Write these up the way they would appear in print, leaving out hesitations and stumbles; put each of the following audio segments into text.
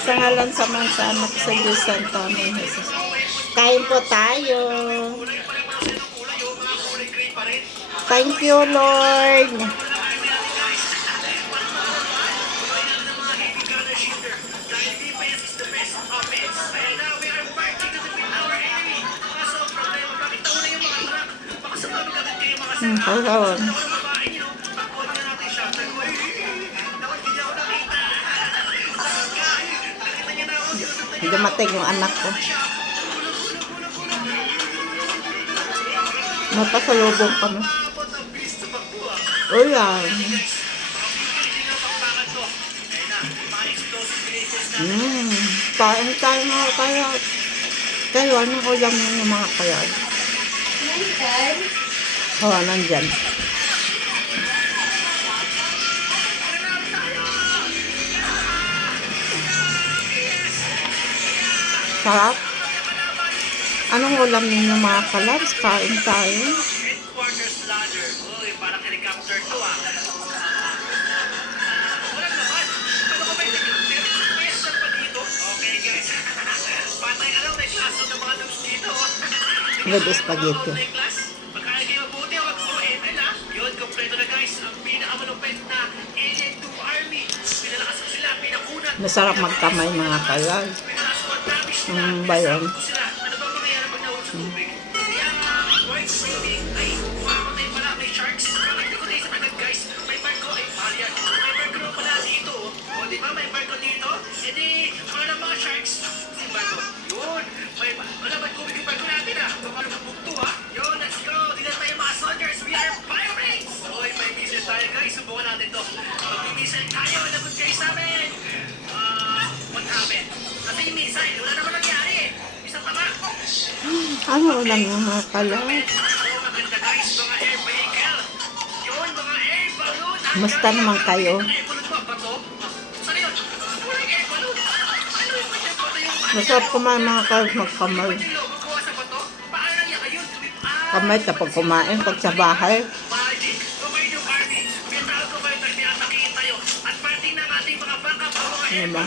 Sa ngalan sa mga sa anak sa Diyos Santo Aming Jesus. Kain po tayo. Thank you, Lord. Kasawan. Dumating yung anak ko. Mapasalubong kami. O yan. Kain tayo mga kayat. Kayo, anong ulam yun yung mga kayat? Nandyan? Oo, nandyan. Sarap. Anong ulam ninyo mga kalabs? Kain tayo. Headquarters ladder. Uy, parang helicopter to ah. Wala naman. Ano ka ba yung nag-question pa dito? Okay guys. Patay alam, may klaso ng mga noobs dito. With spaghetti. May class. Pagkaya kayo mabuti, wag po ML ah. Yun, kompleto na guys. Ang pinakamalupit na Alien 2 Army. Pinalakas ko sila, pinakunat. Masarap magkamay mga kalabs. Ba yun? Sila, ano ba mangyayari pag nahulog sa tubig? White swimming, ay, mamatay pala, may sharks. Nakakita ko tayo sa agad guys, may barko, ay, mahal yan. May barko naman pala dito, o di ba, may barko dito? E di, mga sharks, si barko. Yun, may, wala ba tubig yung barko natin ah? Baka bukto ah. Yun, let's go, tingnan tayo mga soldiers, we are pirates! Oy, may missile tayo guys, subukan natin to. Pag may missile tayo, lagot kayo sa amin! What happened? Kasi yung missile, wala naman nangyari eh. Isang tama. Ano ulam yung mga kalabs? Maganda guys, mga air vehicle. Yun, mga air balloon. Musta naman kayo? Ang air balloon ba? Bato? Saan yun? Walang air balloon. Ano yung bato yung Masarap kumain mga kalabs magkamay. yung logo gawa sa bato? Paano nangyari yun? Kamay kapag kumain, pag sa bahay. Magic. Okay yung army. Pinatawag ko kayo tayo, pinatakihin tayo. At parting ng ating mga backup ang mga air Diba?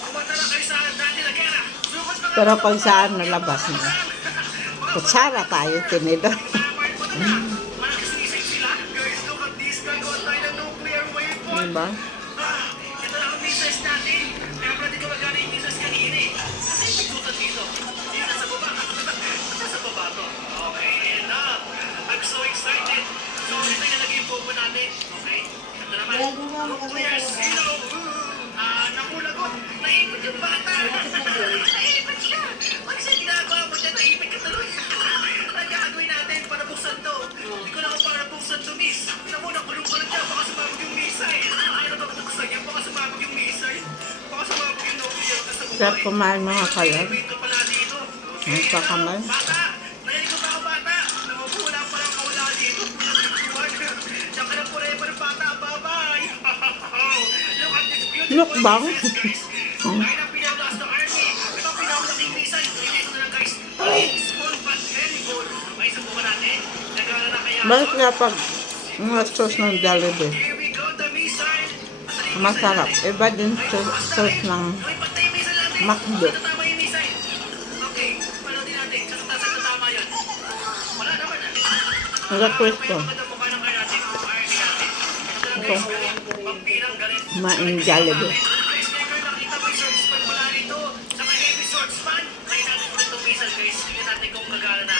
Pumunta lang kayo sa dati na gera. Sukot mga Pero pag saan nalabas na. Kutsara tayo, tinidor. Malakas nisip sila. Guys, look at this. Gagawa tayo ng nuclear weapon. Diba? Ito lang ang missiles natin. Kaya pala di ko magana yung missiles kanina eh. Kasi yung pagdutan dito. Dito sa baba. Nasa baba to. Okay, and I'm so excited. So, ito yung nalagay yung bomba natin. Okay? Ito naman. Nuclear zero. Nakulagot. Naipit yung bata. Naipit siya. Pag siya ginagawa mo dyan, naipit ka tuloy. Ang gagawin natin para buksan to. Hindi ko na kung para buksan to, miss. Alam mo, nakulong ko lang dyan. Baka sumabog yung missile. Ayaw na buksan yan. Baka sumabog yung missile. Baka sumabog yung nuclear. Sarap kumain mga kalabs. Ito pala dito. Ang kakamay. Bata! Narinig ko ba ako, bata? Namumula pa lang kaula dito. Diyan ka na forever, bata. Bye-bye! Look at this beautiful Mukbang. missiles, guys. Dahil ang pinakalas ng army. Ito ang pinakamalaking missile. Tingnan ko na, guys. Ay, small but very good. Okay, subukan natin. Nagana na kaya Bakit ako? nga pag mga sauce ng Jollibee? Here we go, the missile. Asan yung Masarap. missile natin? Iba din sa sauce ng Ay, patay yung missile natin. McDo. Tatama yung missile. Okay, panood din natin. Sa tatama yan. Wala naman. request ko. Maganda mukha ng kaya natin. Army natin. Ito lang guys, galing. Pampirang galing. Kumain Jollibee. Guys, Maker, nakita mo yung swordsman wala rito. Saka heavy swordsman. Kaya natin ulit itong missile guys. Tingnan natin kung gagana na.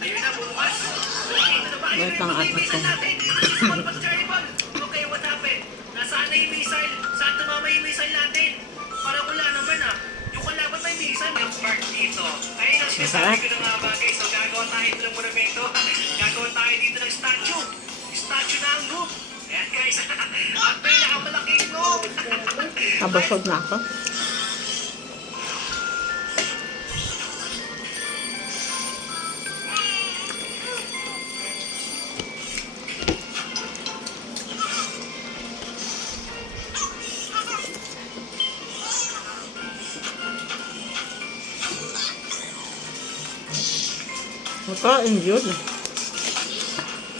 Ayun na, bukas. Okay, ito na ba? Ayun Wait na lang, yung atas missile ko. natin. Small but terrible. Okay, what happened? Nasaan na yung missile? Saan tumama yung missile natin? Parang wala naman ah. Yung kalaban may missile. Yung part dito. Ayun ang sinasabi ko na nga ba guys. So gagawa tayo dito ng monumento. Gagawa tayo dito ng statue. Statue ng noob. Ayan guys. Ang pinakamalaking noob. Nabusog na ako. Makain yun.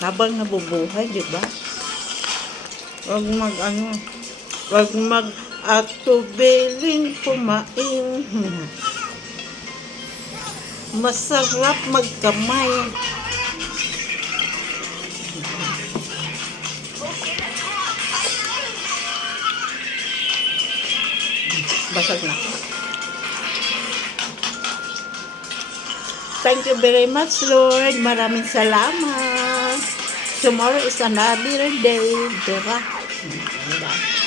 Habang nabubuhay, di ba? Huwag mag at tubiling kumain. Masarap magkamay. Basag na. Thank you very much, Lord. Maraming salamat. Tomorrow is another day. Diba? Diba?